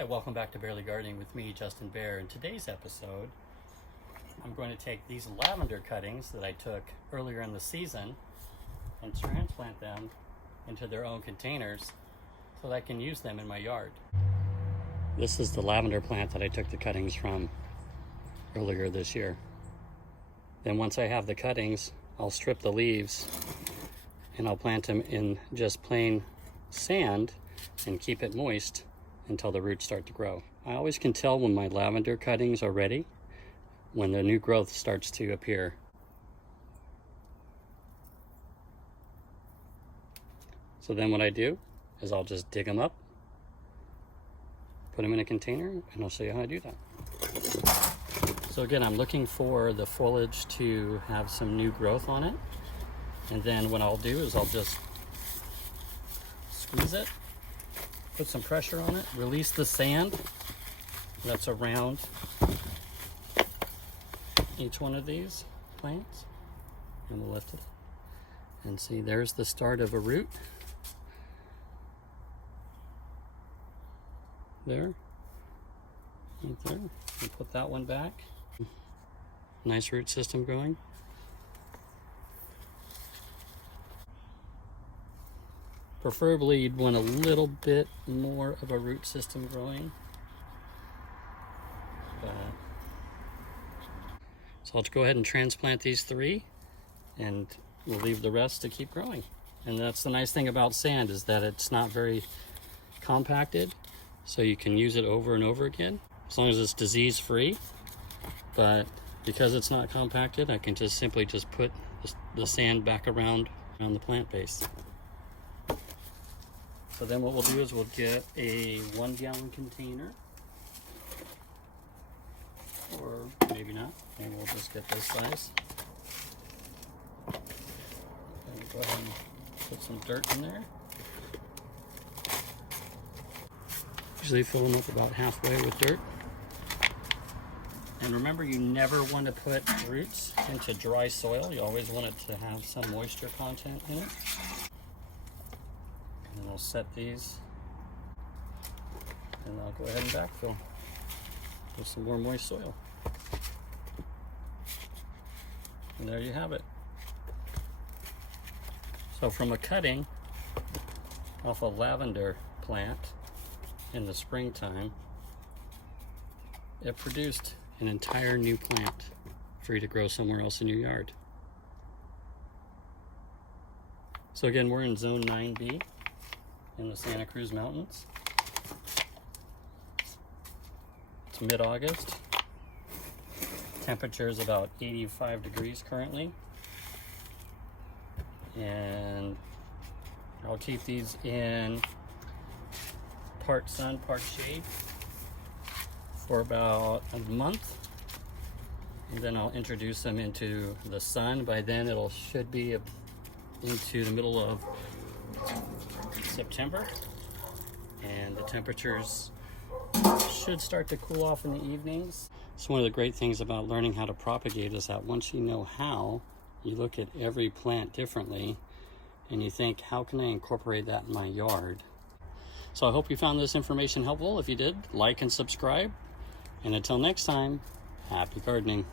Hi, welcome back to Barely Gardening with me, Justin Bear. In today's episode, I'm going to take these lavender cuttings that I took earlier in the season and transplant them into their own containers so that I can use them in my yard. This is the lavender plant that I took the cuttings from earlier this year. Then once I have the cuttings, I'll strip the leaves and I'll plant them in just plain sand and keep it moist until the roots start to grow. I always can tell when my lavender cuttings are ready when the new growth starts to appear. So then what I do is I'll just dig them up, put them in a container, and I'll show you how I do that. So again, I'm looking for the foliage to have some new growth on it. And then what I'll do is I'll just squeeze it, put some pressure on it, release the sand that's around each one of these plants, and we'll lift it. And see, there's the start of a root. There, right there. And put that one back. Nice root system growing. Preferably you'd want a little bit more of a root system growing. So let's go ahead and transplant these three and we'll leave the rest to keep growing. And that's the nice thing about sand, is that it's not very compacted, so you can use it over and over again as long as it's disease free. But because it's not compacted, I can just simply just put the sand back around the plant base. So then what we'll do is we'll get a 1 gallon container, or maybe not, and we'll just get this size. And go ahead and put some dirt in there. Usually fill them up about halfway with dirt. And remember, you never want to put roots into dry soil. You always want it to have some moisture content in it. And I'll set these, and I'll go ahead and backfill with some more moist soil. And there you have it. So from a cutting off a lavender plant in the springtime, it produced an entire new plant for you to grow somewhere else in your yard. So again, we're in zone 9B in the Santa Cruz Mountains. It's mid-August. Temperature is about 85 degrees currently. And I'll keep these in part sun, part shade for about a month. And then I'll introduce them into the sun. By then it should be into the middle of September, and the temperatures should start to cool off in the evenings. So one of the great things about learning how to propagate is that once you know how, you look at every plant differently and you think, how can I incorporate that in my yard? So I hope you found this information helpful. If you did, like and subscribe. And until next time, happy gardening.